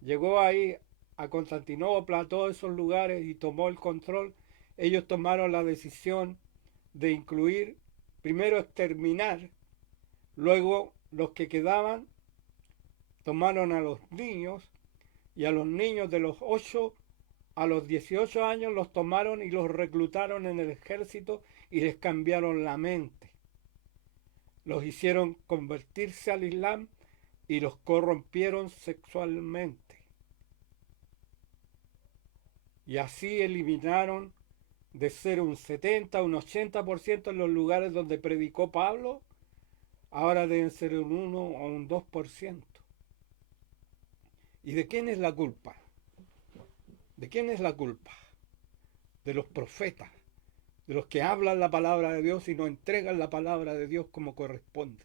llegó ahí a Constantinopla, a todos esos lugares y tomó el control, ellos tomaron la decisión de incluir, primero exterminar, luego los que quedaban tomaron a los niños, y a los niños de los 8 a los 18 años los tomaron y los reclutaron en el ejército y les cambiaron la mente. Los hicieron convertirse al Islam y los corrompieron sexualmente. Y así eliminaron de ser un 70, un 80% en los lugares donde predicó Pablo, ahora deben ser un 1 o un 2%. ¿Y de quién es la culpa? ¿De quién es la culpa? De los profetas, de los que hablan la palabra de Dios y no entregan la palabra de Dios como corresponde.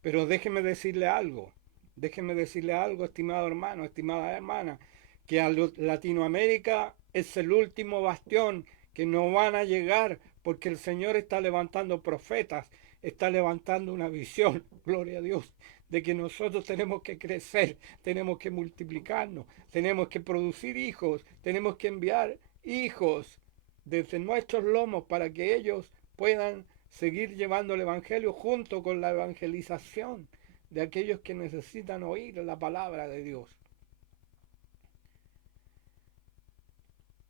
Pero déjeme decirle algo, estimado hermano, estimada hermana, que a Latinoamérica es el último bastión, que no van a llegar porque el Señor está levantando profetas, está levantando una visión, gloria a Dios, de que nosotros tenemos que crecer, tenemos que multiplicarnos, tenemos que producir hijos, tenemos que enviar hijos desde nuestros lomos para que ellos puedan seguir llevando el Evangelio junto con la evangelización de aquellos que necesitan oír la palabra de Dios.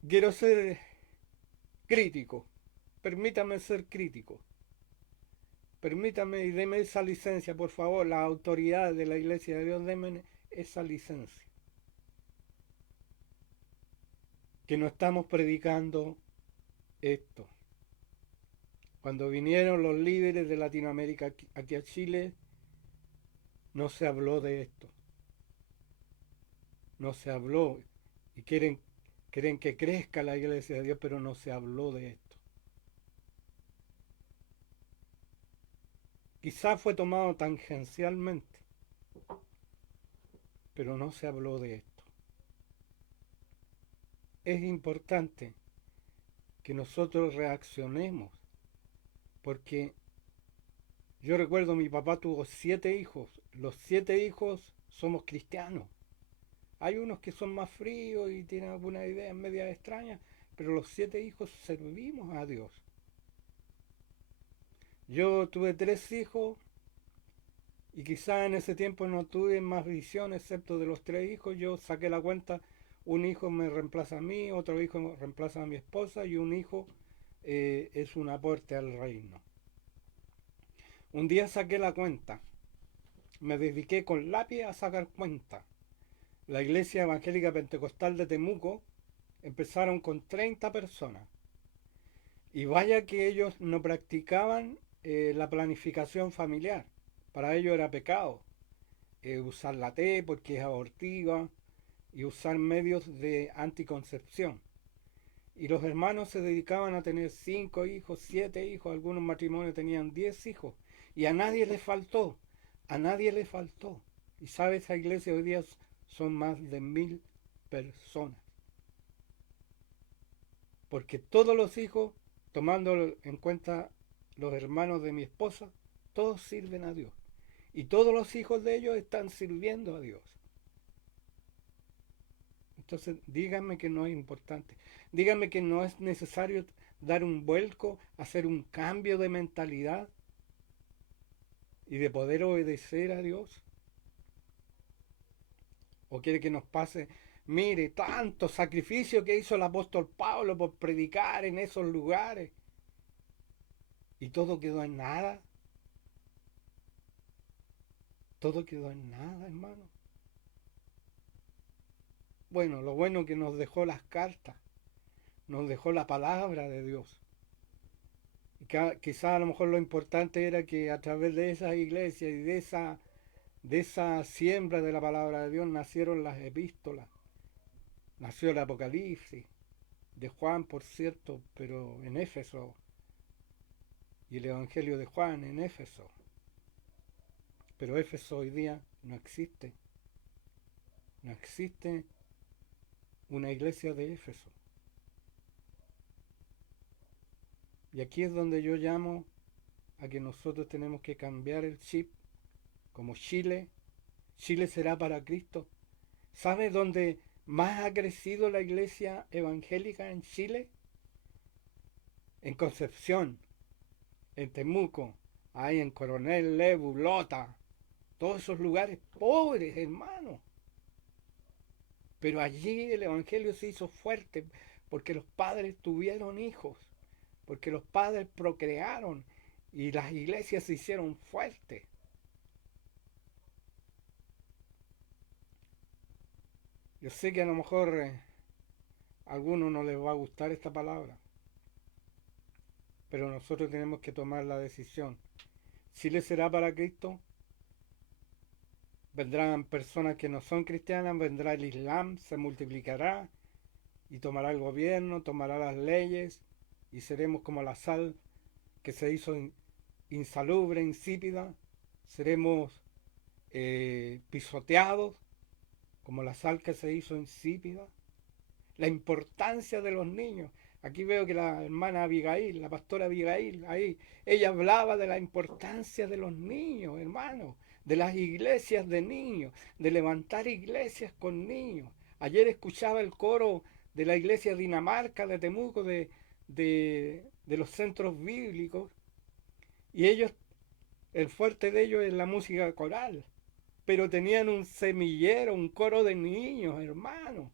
Quiero ser crítico, permítame ser crítico. Permítame y deme esa licencia, por favor, las autoridades de la Iglesia de Dios, denme esa licencia. Que no estamos predicando esto. Cuando vinieron los líderes de Latinoamérica aquí a Chile, no se habló de esto. No se habló. Y quieren que crezca la Iglesia de Dios, pero no se habló de esto. Quizás fue tomado tangencialmente, pero no se habló de esto. Es importante que nosotros reaccionemos, porque yo recuerdo mi papá tuvo 7 hijos, los 7 hijos somos cristianos. Hay unos que son más fríos y tienen alguna idea media extraña, pero los 7 hijos servimos a Dios. Yo tuve 3 hijos y quizás en ese tiempo no tuve más visión excepto de los 3 hijos. Yo saqué la cuenta, un hijo me reemplaza a mí, otro hijo me reemplaza a mi esposa y un hijo es un aporte al reino. Un día saqué la cuenta, me dediqué con lápiz a sacar cuenta. La Iglesia Evangélica Pentecostal de Temuco empezaron con 30 personas. Y vaya que ellos no practicaban la planificación familiar. Para ellos era pecado usar la T porque es abortiva y usar medios de anticoncepción. Y los hermanos se dedicaban a tener 5 hijos, 7 hijos, algunos matrimonios tenían 10 hijos. Y a nadie les faltó, a nadie les faltó. Y sabe, esa iglesia hoy día son más de 1000 personas. Porque todos los hijos, tomando en cuenta los hermanos de mi esposa, todos sirven a Dios. Y todos los hijos de ellos están sirviendo a Dios. Entonces, díganme que no es importante. Díganme que no es necesario dar un vuelco, hacer un cambio de mentalidad y de poder obedecer a Dios. ¿O quiere que nos pase, mire, tanto sacrificio que hizo el apóstol Pablo por predicar en esos lugares y todo quedó en nada? Todo quedó en nada, hermano. Bueno, lo bueno que nos dejó las cartas, nos dejó la palabra de Dios. Y quizás a lo mejor lo importante era que a través de esas iglesias y de esa siembra de la palabra de Dios nacieron las epístolas. Nació el Apocalipsis, de Juan, por cierto, pero en Éfeso, y el Evangelio de Juan en Éfeso. Pero Éfeso hoy día no existe. No existe una iglesia de Éfeso. Y aquí es donde yo llamo a que nosotros tenemos que cambiar el chip, como Chile. Chile será para Cristo. ¿Sabe dónde más ha crecido la iglesia evangélica en Chile? En Concepción, en Temuco, ahí en Coronel Lebu, Lota, todos esos lugares pobres, hermanos. Pero allí el evangelio se hizo fuerte porque los padres tuvieron hijos, porque los padres procrearon y las iglesias se hicieron fuertes. Yo sé que a lo mejor a algunos no les va a gustar esta palabra, pero nosotros tenemos que tomar la decisión. Chile será para Cristo, vendrán personas que no son cristianas, vendrá el Islam, se multiplicará y tomará el gobierno, tomará las leyes y seremos como la sal que se hizo insalubre, insípida, seremos pisoteados como la sal que se hizo insípida. La importancia de los niños. Aquí veo que la hermana Abigail, la pastora Abigail, ahí, ella hablaba de la importancia de los niños, hermanos, de las iglesias de niños, de levantar iglesias con niños. Ayer escuchaba el coro de la iglesia Dinamarca de Temuco, de los centros bíblicos, y ellos, el fuerte de ellos es la música coral, pero tenían un semillero, un coro de niños, hermanos.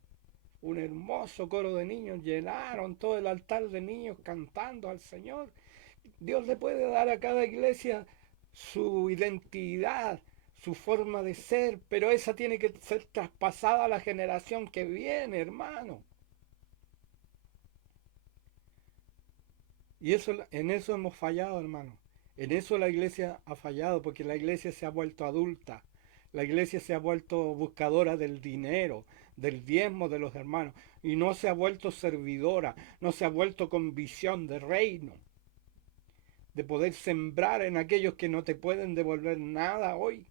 Un hermoso coro de niños, llenaron todo el altar de niños cantando al Señor. Dios le puede dar a cada iglesia su identidad, su forma de ser, pero esa tiene que ser traspasada a la generación que viene, hermano. Y eso, en eso hemos fallado, hermano. En eso la iglesia ha fallado, porque la iglesia se ha vuelto adulta. La iglesia se ha vuelto buscadora del dinero, del diezmo de los hermanos, y no se ha vuelto servidora, no se ha vuelto con visión de reino, de poder sembrar en aquellos que no te pueden devolver nada hoy.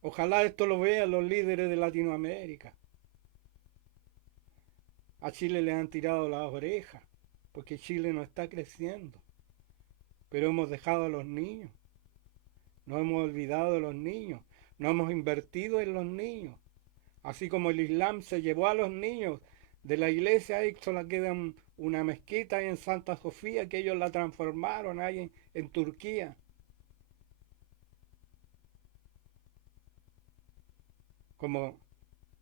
Ojalá esto lo vean los líderes de Latinoamérica. A Chile le han tirado las orejas, porque Chile no está creciendo, pero hemos dejado a los niños. No hemos olvidado de los niños, no hemos invertido en los niños. Así como el Islam se llevó a los niños de la iglesia, ahí solo queda una mezquita ahí en Santa Sofía que ellos la transformaron ahí en Turquía. Como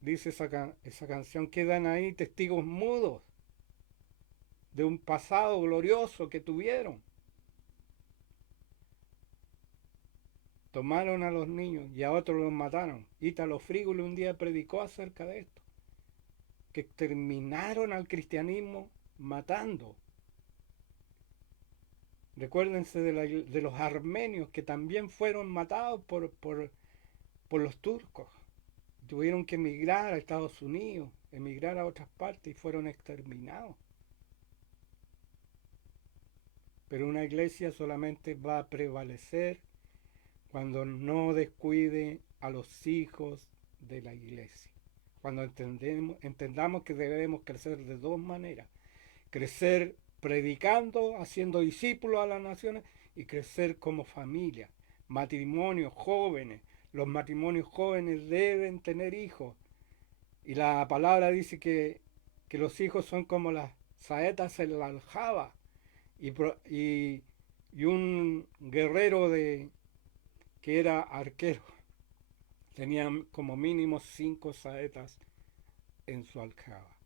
dice esa canción, quedan ahí testigos mudos de un pasado glorioso que tuvieron. Tomaron a los niños y a otros los mataron. Ítalo Frígulo un día predicó acerca de esto, que exterminaron al cristianismo matando. Recuérdense de los armenios que también fueron matados por los turcos. Tuvieron que emigrar a Estados Unidos, emigrar a otras partes y fueron exterminados. Pero una iglesia solamente va a prevalecer cuando no descuide a los hijos de la iglesia. Cuando entendamos que debemos crecer de dos maneras. Crecer predicando, haciendo discípulos a las naciones y crecer como familia. Matrimonios jóvenes. Los matrimonios jóvenes deben tener hijos. Y la palabra dice que los hijos son como las saetas en la aljaba. Y un guerrero que era arquero tenía como mínimo 5 saetas en su aljaba.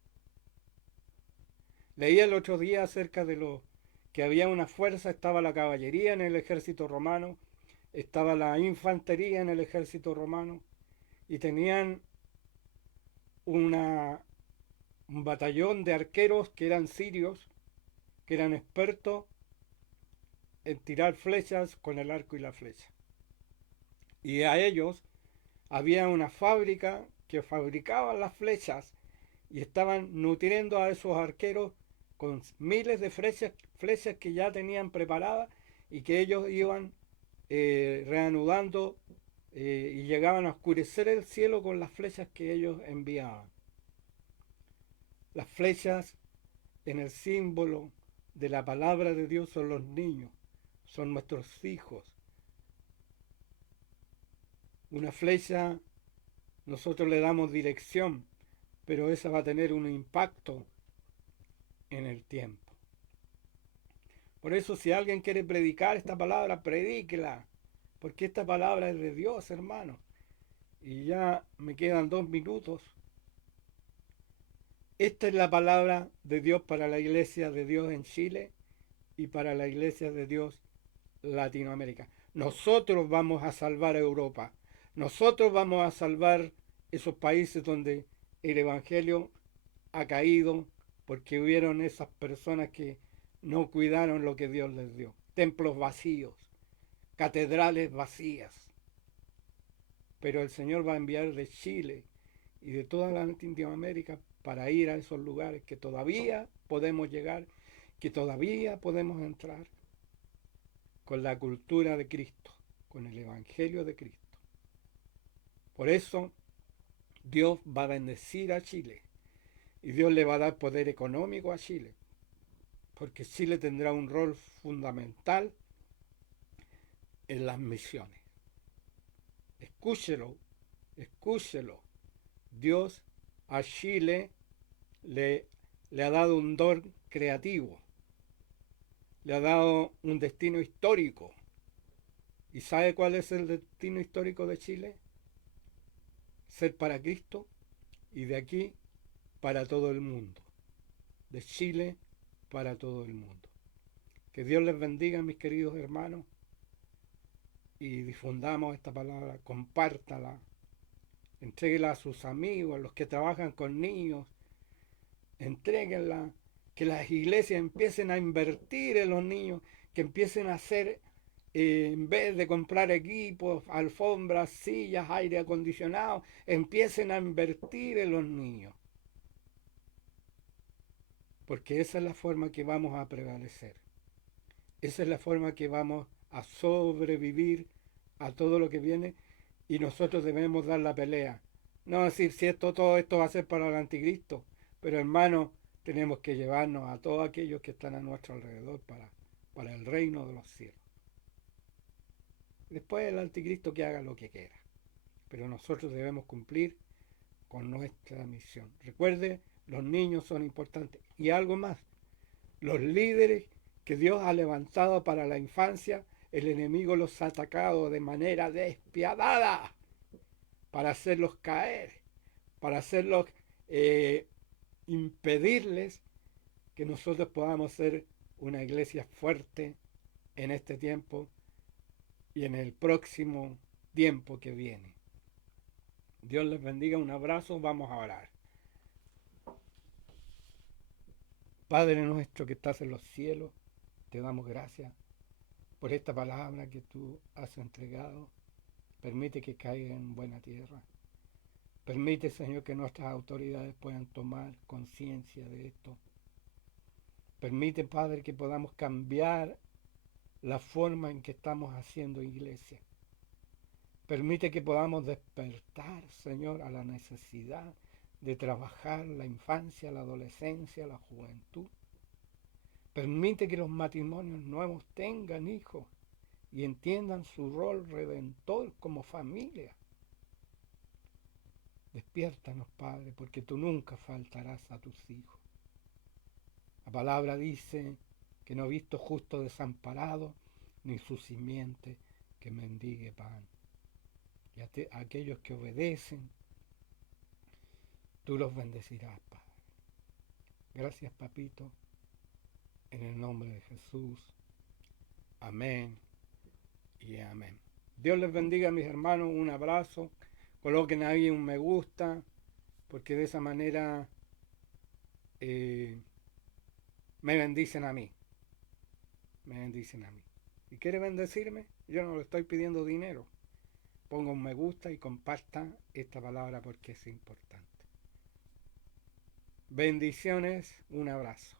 Leí el otro día acerca de lo que había una fuerza, estaba la caballería en el ejército romano, estaba la infantería en el ejército romano y tenían un batallón de arqueros que eran sirios, que eran expertos en tirar flechas con el arco y la flecha. Y a ellos había una fábrica que fabricaba las flechas y estaban nutriendo a esos arqueros con miles de flechas que ya tenían preparadas y que ellos iban reanudando y llegaban a oscurecer el cielo con las flechas que ellos enviaban. Las flechas en el símbolo de la palabra de Dios son los niños, son nuestros hijos. Una flecha, nosotros le damos dirección, pero esa va a tener un impacto en el tiempo. Por eso, si alguien quiere predicar esta palabra, predíquela, porque esta palabra es de Dios, hermano. Y ya me quedan 2 minutos. Esta es la palabra de Dios para la iglesia de Dios en Chile y para la iglesia de Dios Latinoamérica. Nosotros vamos a salvar a Europa. Nosotros vamos a salvar esos países donde el Evangelio ha caído porque hubieron esas personas que no cuidaron lo que Dios les dio. Templos vacíos, catedrales vacías. Pero el Señor va a enviar de Chile y de toda Latinoamérica para ir a esos lugares que todavía podemos llegar, que todavía podemos entrar con la cultura de Cristo, con el Evangelio de Cristo. Por eso Dios va a bendecir a Chile y Dios le va a dar poder económico a Chile, porque Chile tendrá un rol fundamental en las misiones. Escúchelo, escúchelo. Dios a Chile le ha dado un don creativo, le ha dado un destino histórico. ¿Y sabe cuál es el destino histórico de Chile? Ser para Cristo y de aquí para todo el mundo. De Chile para todo el mundo. Que Dios les bendiga, mis queridos hermanos, y difundamos esta palabra, compártala, entréguela a sus amigos, a los que trabajan con niños, entréguenla, que las iglesias empiecen a invertir en los niños, que empiecen a hacer, en vez de comprar equipos, alfombras, sillas, aire acondicionado, empiecen a invertir en los niños. Porque esa es la forma que vamos a prevalecer. Esa es la forma que vamos a sobrevivir a todo lo que viene y nosotros debemos dar la pelea. No decir si todo esto va a ser para el anticristo, pero hermano, tenemos que llevarnos a todos aquellos que están a nuestro alrededor para el reino de los cielos. Después el anticristo que haga lo que quiera, pero nosotros debemos cumplir con nuestra misión. Recuerde, los niños son importantes. Y algo más, los líderes que Dios ha levantado para la infancia, el enemigo los ha atacado de manera despiadada para hacerlos caer, para hacerlos impedirles que nosotros podamos ser una iglesia fuerte en este tiempo y en el próximo tiempo que viene. Dios les bendiga, un abrazo, vamos a orar. Padre nuestro que estás en los cielos, te damos gracias por esta palabra que tú has entregado. Permite que caiga en buena tierra. Permite, Señor, que nuestras autoridades puedan tomar conciencia de esto. Permite, Padre, que podamos cambiar la forma en que estamos haciendo iglesia. Permite que podamos despertar, Señor, a la necesidad de trabajar la infancia, la adolescencia, la juventud. Permite que los matrimonios nuevos tengan hijos y entiendan su rol redentor como familia. Despiértanos, Padre, porque tú nunca faltarás a tus hijos. La palabra dice que no he visto justo desamparado, ni su simiente que mendigue pan. Y a aquellos que obedecen, tú los bendecirás, Padre. Gracias, Papito, en el nombre de Jesús. Amén y amén. Dios les bendiga, mis hermanos, un abrazo. Coloquen ahí un me gusta, porque de esa manera me bendicen a mí. Me bendicen a mí. ¿Y quiere bendecirme? Yo no le estoy pidiendo dinero. Ponga un me gusta y comparta esta palabra porque es importante. Bendiciones, un abrazo.